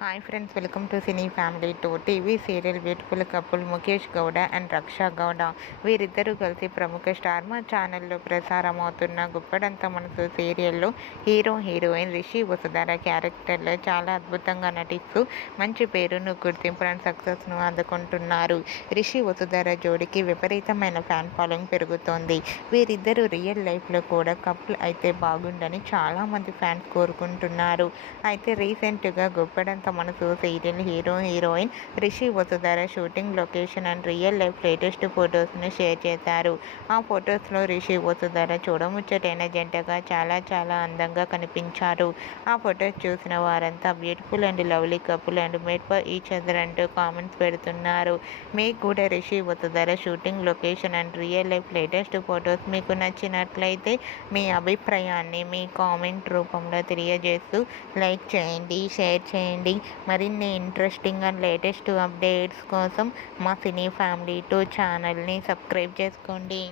Hi friends, welcome to cine family two. TV serial beautiful couple Mukesh Gowda and Raksha Gowda వీరిద్దరూ కలిసి ప్రముఖ star మా ఛానల్లో ప్రసారం అవుతున్న గుప్పడంత మనసు సీరియల్లో హీరో హీరోయిన్ రిషి వసుధర క్యారెక్టర్లో చాలా అద్భుతంగా నటిస్తూ మంచి పేరును గుర్తింపును సక్సెస్ను అందుకుంటున్నారు. రిషి వసుధర జోడికి విపరీతమైన ఫ్యాన్ ఫాలోయింగ్ పెరుగుతోంది. వీరిద్దరూ రియల్ లైఫ్లో కూడా కపుల్ అయితే బాగుండని చాలామంది ఫ్యాన్స్ కోరుకుంటున్నారు. అయితే రీసెంట్గా Guppedantha Manasu serial hero heroine Rishi Vasudhara shooting location and real life latest ఫొటోస్ను షేర్ చేశారు. ఆ ఫొటోస్లో రిషి వసుధర చూడముచ్చటైన జంటగా చాలా అందంగా కనిపించారు. ఆ ఫొటోస్ చూసిన వారంతా beautiful and lovely couple and made for each other అంటూ కామెంట్స్ పెడుతున్నారు. మీకు కూడా Rishi Vasudhara shooting location and real life latest photos మీకు నచ్చినట్లయితే మీ అభిప్రాయాన్ని మీ కామెంట్ రూపంలో తెలియజేస్తూ లైక్ చేయండి, షేర్ చేయండి. మరిన్ని ఇంట్రెస్టింగ్ అండ్ లేటెస్ట్ అప్డేట్స్ కోసం మా సినీ ఫ్యామిలీ 2 ఛానల్ని సబ్స్క్రైబ్ చేసుకోండి.